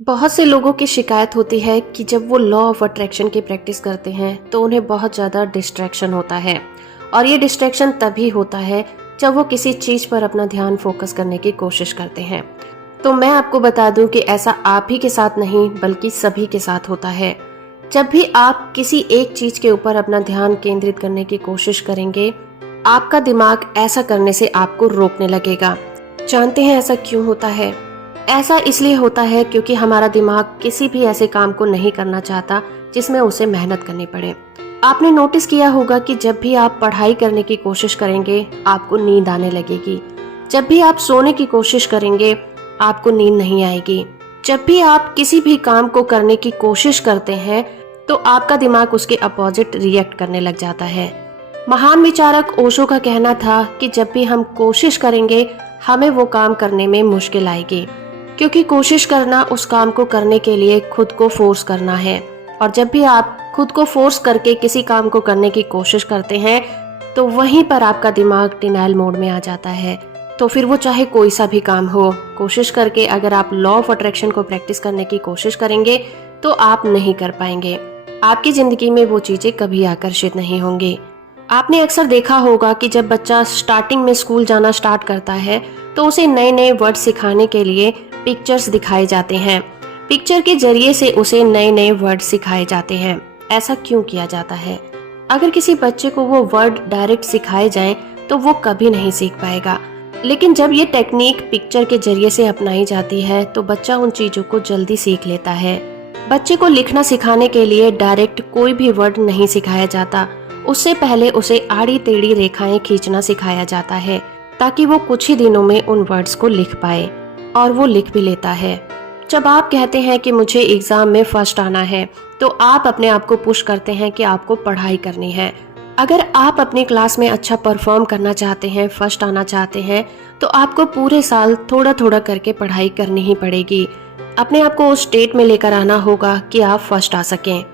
बहुत से लोगों की शिकायत होती है कि जब वो लॉ ऑफ अट्रैक्शन की प्रैक्टिस करते हैं तो उन्हें बहुत ज़्यादा डिस्ट्रैक्शन होता है। और ये डिस्ट्रैक्शन तभी होता है जब वो किसी चीज़ पर अपना ध्यान फोकस करने की कोशिश करते हैं। तो मैं आपको बता दूं कि ऐसा आप ही के साथ नहीं बल्कि सभी के साथ होता है। जब भी आप किसी एक चीज़ के ऊपर अपना ध्यान केंद्रित करने की कोशिश करेंगे, आपका दिमाग ऐसा करने से आपको रोकने लगेगा। जानते हैं ऐसा क्यों होता है? ऐसा इसलिए होता है क्योंकि हमारा दिमाग किसी भी ऐसे काम को नहीं करना चाहता जिसमें उसे मेहनत करनी पड़े। आपने नोटिस किया होगा कि जब भी आप पढ़ाई करने की कोशिश करेंगे, आपको नींद आने लगेगी। जब भी आप सोने की कोशिश करेंगे, आपको नींद नहीं आएगी। जब भी आप किसी भी काम को करने की कोशिश करते हैं, तो आपका दिमाग उसके अपोजिट रिएक्ट करने लग जाता है। महान विचारक ओशो का कहना था कि जब भी हम कोशिश करेंगे, हमें वो काम करने में मुश्किल आएगी, क्योंकि कोशिश करना उस काम को करने के लिए खुद को फोर्स करना है। और जब भी आप खुद को फोर्स करके किसी काम को करने की कोशिश करते हैं, तो वहीं पर आपका दिमाग डिनायल मोड में आ जाता है। तो फिर वो चाहे कोई सा भी काम हो, कोशिश करके अगर आप लॉ ऑफ अट्रैक्शन को प्रैक्टिस करने की कोशिश करेंगे तो आप नहीं कर पाएंगे। आपकी जिंदगी में वो चीजें कभी आकर्षित नहीं होंगी। आपने अक्सर देखा होगा कि जब बच्चा स्टार्टिंग में स्कूल जाना स्टार्ट करता है तो उसे नए नए वर्ड सिखाने के लिए पिक्चर्स दिखाए जाते हैं। पिक्चर के जरिए से उसे नए नए वर्ड सिखाए जाते हैं। ऐसा क्यों किया जाता है? अगर किसी बच्चे को वो वर्ड डायरेक्ट सिखाए जाएं तो वो कभी नहीं सीख पाएगा। लेकिन जब ये टेक्निक पिक्चर के जरिए से अपनाई जाती है तो बच्चा उन चीजों को जल्दी सीख लेता है। बच्चे को लिखना सिखाने के लिए डायरेक्ट कोई भी वर्ड नहीं सिखाया जाता। उससे पहले उसे आड़ी टेढ़ी रेखाएं खींचना सिखाया जाता है ताकि वो कुछ ही दिनों में उन वर्ड्स को लिख पाए, और वो लिख भी लेता है। जब आप कहते हैं कि मुझे एग्जाम में फर्स्ट आना है, तो आप अपने आप को पुश करते हैं कि आपको पढ़ाई करनी है। अगर आप अपनी क्लास में अच्छा परफॉर्म करना चाहते हैं, फर्स्ट आना चाहते हैं, तो आपको पूरे साल थोड़ा थोड़ा करके पढ़ाई करनी ही पड़ेगी। अपने आप को उस स्टेट में लेकर आना होगा कि आप फर्स्ट आ सकें।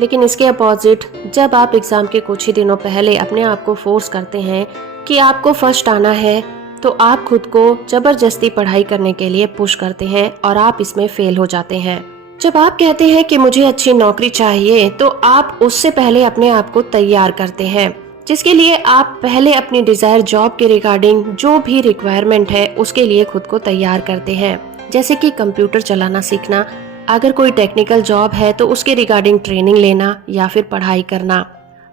लेकिन इसके अपोजिट, जब आप एग्जाम के कुछ ही दिनों पहले अपने आप को फोर्स करते हैं कि आपको फर्स्ट आना है, तो आप खुद को जबरदस्ती पढ़ाई करने के लिए पुश करते हैं और आप इसमें फेल हो जाते हैं। जब आप कहते हैं कि मुझे अच्छी नौकरी चाहिए, तो आप उससे पहले अपने आप को तैयार करते हैं, जिसके लिए आप पहले अपनी डिजायर जॉब के रिगार्डिंग जो भी रिक्वायरमेंट है उसके लिए खुद को तैयार करते हैं। जैसे कि कंप्यूटर चलाना सीखना, अगर कोई टेक्निकल जॉब है तो उसके रिगार्डिंग ट्रेनिंग लेना या फिर पढ़ाई करना।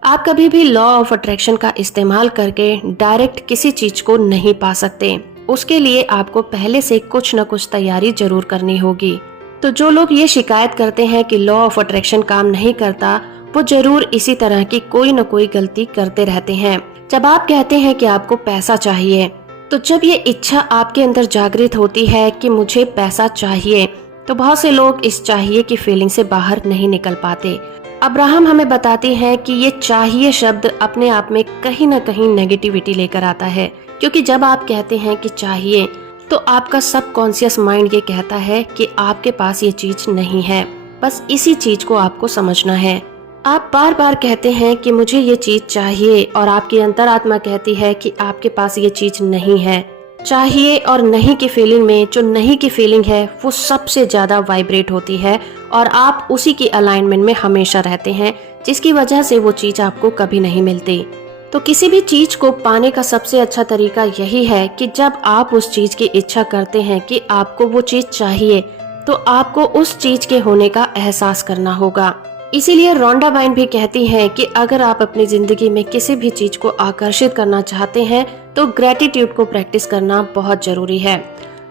आप कभी भी लॉ ऑफ अट्रैक्शन का इस्तेमाल करके डायरेक्ट किसी चीज को नहीं पा सकते। उसके लिए आपको पहले से कुछ न कुछ तैयारी जरूर करनी होगी। तो जो लोग ये शिकायत करते हैं कि लॉ ऑफ अट्रैक्शन काम नहीं करता, वो जरूर इसी तरह की कोई न कोई गलती करते रहते हैं। जब आप कहते हैं कि आपको पैसा चाहिए, तो जब ये इच्छा आपके अंदर जागृत होती है कि मुझे पैसा चाहिए, तो बहुत से लोग इस चाहिए की फीलिंग से बाहर नहीं निकल पाते। अब्राहम हमें बताते हैं कि ये चाहिए शब्द अपने आप में कहीं न कहीं नेगेटिविटी लेकर आता है, क्योंकि जब आप कहते हैं कि चाहिए, तो आपका सबकॉन्शियस माइंड ये कहता है कि आपके पास ये चीज नहीं है। बस इसी चीज को आपको समझना है। आप बार बार कहते हैं कि मुझे ये चीज चाहिए, और आपकी अंतरात्मा कहती है कि आपके पास ये चीज नहीं है। चाहिए और नहीं की फीलिंग में जो नहीं की फीलिंग है वो सबसे ज्यादा वाइब्रेट होती है, और आप उसी की अलाइनमेंट में हमेशा रहते हैं, जिसकी वजह से वो चीज आपको कभी नहीं मिलती। तो किसी भी चीज को पाने का सबसे अच्छा तरीका यही है कि जब आप उस चीज की इच्छा करते हैं कि आपको वो चीज चाहिए, तो आपको उस चीज के होने का एहसास करना होगा। इसीलिए रोंडा वाइन भी कहती हैं कि अगर आप अपनी जिंदगी में किसी भी चीज को आकर्षित करना चाहते हैं, तो ग्रेटिट्यूड को प्रैक्टिस करना बहुत जरूरी है।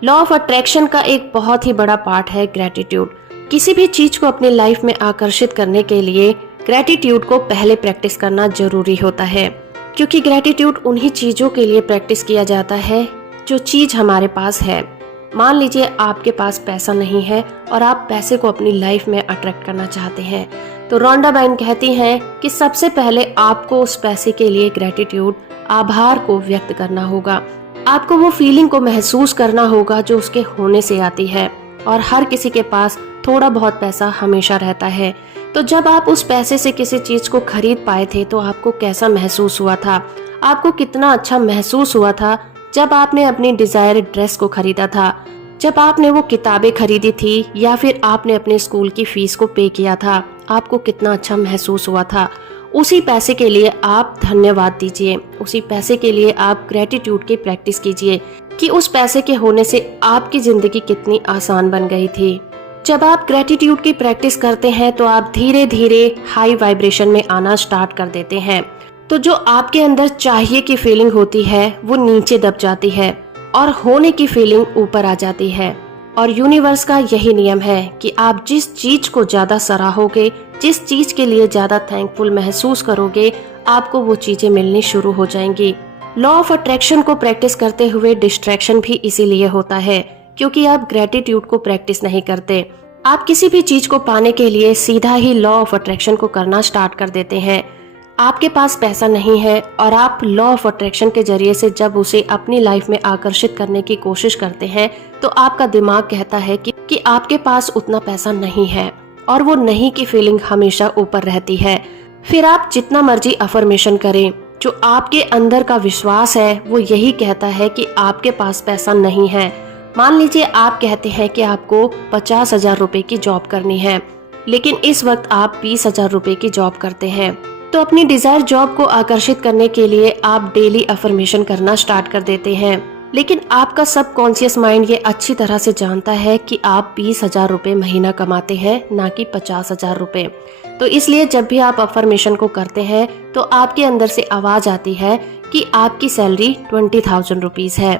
लॉ ऑफ अट्रैक्शन का एक बहुत ही बड़ा पार्ट है ग्रेटिट्यूड। किसी भी चीज को अपनी लाइफ में आकर्षित करने के लिए ग्रेटिट्यूड को पहले प्रैक्टिस करना जरूरी होता है, क्योंकि ग्रेटिट्यूड उन्हीं चीजों के लिए प्रैक्टिस किया जाता है जो चीज हमारे पास है। मान लीजिए आपके पास पैसा नहीं है और आप पैसे को अपनी लाइफ में अट्रैक्ट करना चाहते हैं, तो रोंडा वाइन कहती हैं कि सबसे पहले आपको उस पैसे के लिए ग्रेटिट्यूड, आभार को व्यक्त करना होगा। आपको वो फीलिंग को महसूस करना होगा जो उसके होने से आती है। और हर किसी के पास थोड़ा बहुत पैसा हमेशा रहता है। तो जब आप उस पैसे से किसी चीज को खरीद पाए थे, तो आपको कैसा महसूस हुआ था? आपको कितना अच्छा महसूस हुआ था जब आपने अपनी डिजायर ड्रेस को खरीदा था? जब आपने वो किताबें खरीदी थी या फिर आपने अपने स्कूल की फीस को पे किया था, आपको कितना अच्छा महसूस हुआ था। उसी पैसे के लिए आप धन्यवाद दीजिए, उसी पैसे के लिए आप ग्रेटिट्यूड की प्रैक्टिस कीजिए कि उस पैसे के होने से आपकी जिंदगी कितनी आसान बन गई थी। जब आप ग्रेटिट्यूड की प्रैक्टिस करते हैं तो आप धीरे धीरे हाई वाइब्रेशन में आना स्टार्ट कर देते हैं। तो जो आपके अंदर चाहिए की फीलिंग होती है वो नीचे दब जाती है और होने की फीलिंग ऊपर आ जाती है। और यूनिवर्स का यही नियम है कि आप जिस चीज को ज्यादा सराहोगे, जिस चीज के लिए ज्यादा थैंकफुल महसूस करोगे, आपको वो चीजें मिलनी शुरू हो जाएंगी। लॉ ऑफ अट्रैक्शन को प्रैक्टिस करते हुए डिस्ट्रैक्शन भी इसीलिए होता है क्योंकि आप ग्रेटिट्यूड को प्रैक्टिस नहीं करते। आप किसी भी चीज को पाने के लिए सीधा ही लॉ ऑफ अट्रैक्शन को करना स्टार्ट कर देते हैं। आपके पास पैसा नहीं है और आप लॉ ऑफ अट्रैक्शन के जरिए से जब उसे अपनी लाइफ में आकर्षित करने की कोशिश करते हैं तो आपका दिमाग कहता है कि आपके पास उतना पैसा नहीं है और वो नहीं की फीलिंग हमेशा ऊपर रहती है। फिर आप जितना मर्जी अफर्मेशन करें, जो आपके अंदर का विश्वास है वो यही कहता है कि आपके पास पैसा नहीं है। मान लीजिए आप कहते हैं कि आपको 50,000 रुपए की जॉब करनी है, लेकिन इस वक्त आप 20,000 रुपए की जॉब करते हैं। तो अपनी डिजायर जॉब को आकर्षित करने के लिए आप डेली अफर्मेशन करना स्टार्ट कर देते हैं, लेकिन आपका सबकॉन्शियस माइंड ये अच्छी तरह से जानता है कि आप 20,000 रुपए महीना कमाते हैं, ना कि 50,000 रुपए। तो इसलिए जब भी आप अफर्मेशन को करते हैं तो आपके अंदर से आवाज आती है कि आपकी सैलरी 20,000 रुपीज है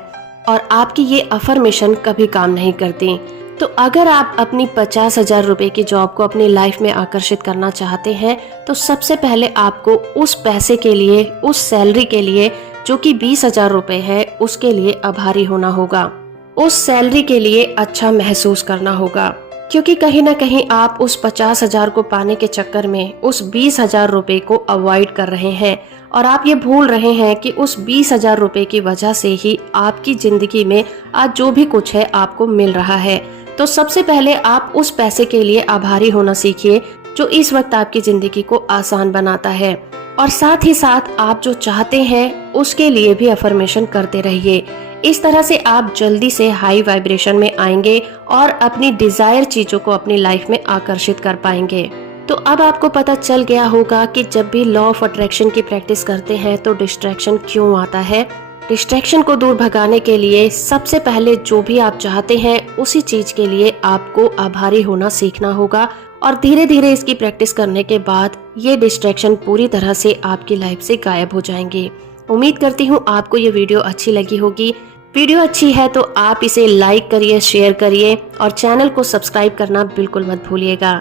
और आपकी ये अफर्मेशन कभी काम नहीं करती। तो अगर आप अपनी 50,000 रुपए की जॉब को अपनी लाइफ में आकर्षित करना चाहते हैं तो सबसे पहले आपको उस पैसे के लिए, उस सैलरी के लिए जो कि 20,000 रुपए है, उसके लिए आभारी होना होगा। उस सैलरी के लिए अच्छा महसूस करना होगा, क्योंकि कहीं ना कहीं आप उस 50,000 को पाने के चक्कर में उस 20,000 रुपए को अवॉइड कर रहे हैं और आप ये भूल रहे हैं कि उस 20,000 रुपए की वजह से ही आपकी जिंदगी में आज जो भी कुछ है आपको मिल रहा है। तो सबसे पहले आप उस पैसे के लिए आभारी होना सीखिए जो इस वक्त आपकी जिंदगी को आसान बनाता है, और साथ ही साथ आप जो चाहते हैं उसके लिए भी अफर्मेशन करते रहिए। इस तरह से आप जल्दी से हाई वाइब्रेशन में आएंगे और अपनी डिजायर चीजों को अपनी लाइफ में आकर्षित कर पाएंगे। तो अब आपको पता चल गया होगा कि जब भी लॉ ऑफ अट्रैक्शन की प्रैक्टिस करते हैं तो डिस्ट्रैक्शन क्यों आता है। डिस्ट्रैक्शन को दूर भगाने के लिए सबसे पहले जो भी आप चाहते हैं उसी चीज के लिए आपको आभारी होना सीखना होगा, और धीरे धीरे इसकी प्रैक्टिस करने के बाद ये डिस्ट्रैक्शन पूरी तरह से आपकी लाइफ से गायब हो जाएंगे। उम्मीद करती हूँ आपको ये वीडियो अच्छी लगी होगी। वीडियो अच्छी है तो आप इसे लाइक करिए, शेयर करिए और चैनल को सब्सक्राइब करना बिल्कुल मत भूलिएगा।